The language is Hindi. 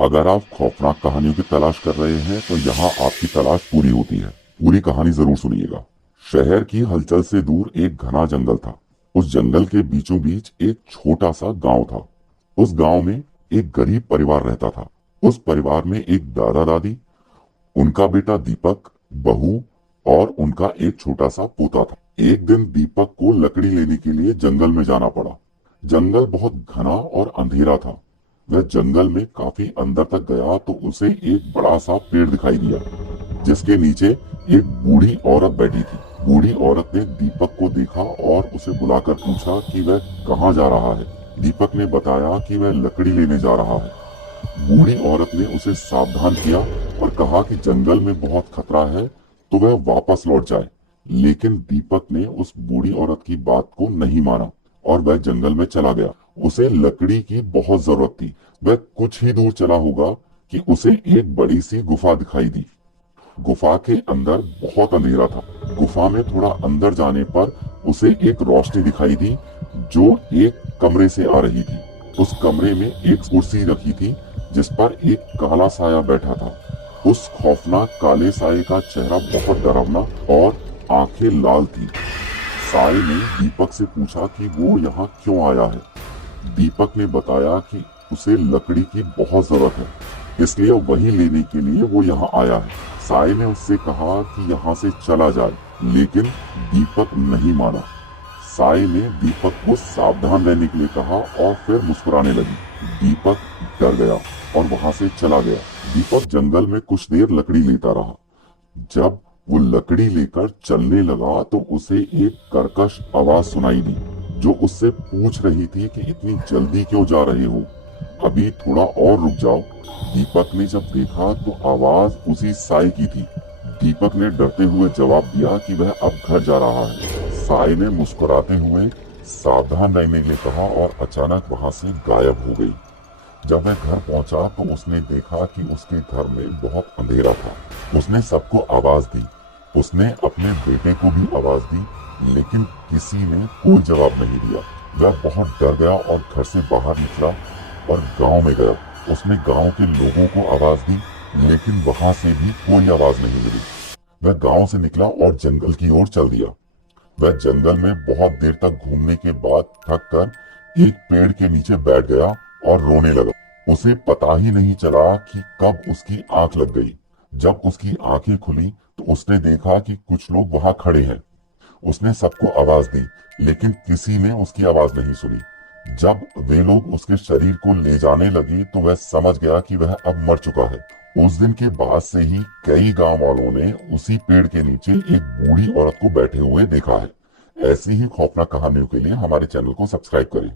अगर आप खौफनाक कहानियों की तलाश कर रहे हैं तो यहाँ आपकी तलाश पूरी होती है। पूरी कहानी जरूर सुनिएगा। शहर की हलचल से दूर एक घना जंगल था। उस जंगल के बीचों बीच एक छोटा सा गांव था। उस गांव में एक गरीब परिवार रहता था। उस परिवार में एक दादा दादी, उनका बेटा दीपक, बहू और उनका एक छोटा सा पोता था। एक दिन दीपक को लकड़ी लेने के लिए जंगल में जाना पड़ा। जंगल बहुत घना और अंधेरा था। वह जंगल में काफी अंदर तक गया तो उसे एक बड़ा सा पेड़ दिखाई दिया, जिसके नीचे एक बूढ़ी औरत बैठी थी। बूढ़ी औरत ने दीपक को देखा और उसे बुलाकर पूछा कि वह कहाँ जा रहा है। दीपक ने बताया कि वह लकड़ी लेने जा रहा है। बूढ़ी औरत ने उसे सावधान किया और कहा कि जंगल में बहुत खतरा है तो वह वापस लौट जाए। लेकिन दीपक ने उस बूढ़ी औरत की बात को नहीं माना और वह जंगल में चला गया। उसे लकड़ी की बहुत जरूरत थी। वह कुछ ही दूर चला होगा कि उसे एक बड़ी सी गुफा दिखाई दी। गुफा के अंदर बहुत अंधेरा था। गुफा में थोड़ा अंदर जाने पर उसे एक रोशनी दिखाई दी जो एक कमरे से आ रही थी। उस कमरे में एक कुर्सी रखी थी जिस पर एक काला साया बैठा था। उस खौफनाक काले साये का चेहरा बहुत डरावना और आंखें लाल थी। साये ने दीपक से पूछा कि वो यहाँ क्यों आया है। दीपक ने बताया कि उसे लकड़ी की बहुत जरूरत है, इसलिए वही लेने के लिए वो यहाँ आया है। साये ने उससे कहा कि यहाँ से चला जाए, लेकिन दीपक नहीं माना। साये ने दीपक को सावधान रहने के लिए कहा और फिर मुस्कुराने लगी। दीपक डर गया और वहां से चला गया। दीपक जंगल में कुछ देर लकड़ी लेता रहा। जब वो लकड़ी लेकर चलने लगा तो उसे एक कर्कश आवाज सुनाई दी जो उससे पूछ रही थी कि इतनी जल्दी क्यों जा रहे हो, अभी थोड़ा और रुक जाओ। दीपक ने जब देखा तो आवाज उसी साये की थी। दीपक ने डरते हुए जवाब दिया कि वह अब घर जा रहा है। साये ने मुस्कुराते हुए सावधान रहने के लिए कहा और अचानक वहां से गायब हो गई। जब वह घर पहुंचा तो उसने देखा कि उसके घर में बहुत अंधेरा था। उसने सबको आवाज दी। उसने अपने बेटे को भी आवाज दी, लेकिन किसी ने कोई जवाब नहीं दिया। वह बहुत डर गया और घर से बाहर निकला और गांव में गया। उसने गांव के लोगों को आवाज दी, लेकिन वहां से भी कोई आवाज नहीं मिली। वह गांव से निकला और जंगल की ओर चल दिया। वह जंगल में बहुत देर तक घूमने के बाद थक कर एक पेड़ के नीचे बैठ गया और रोने लगा। उसे पता ही नहीं चला कि कब उसकी आंख लग गई। जब उसकी आंखें खुली तो उसने देखा कि कुछ लोग वहां खड़े हैं। उसने सबको आवाज दी, लेकिन किसी ने उसकी आवाज नहीं सुनी। जब वे लोग उसके शरीर को ले जाने लगे तो वह समझ गया कि वह अब मर चुका है। उस दिन के बाद से ही कई गांव वालों ने उसी पेड़ के नीचे एक बूढ़ी औरत को बैठे हुए देखा है। ऐसी ही खौफनाक कहानियों के लिए हमारे चैनल को सब्सक्राइब करें।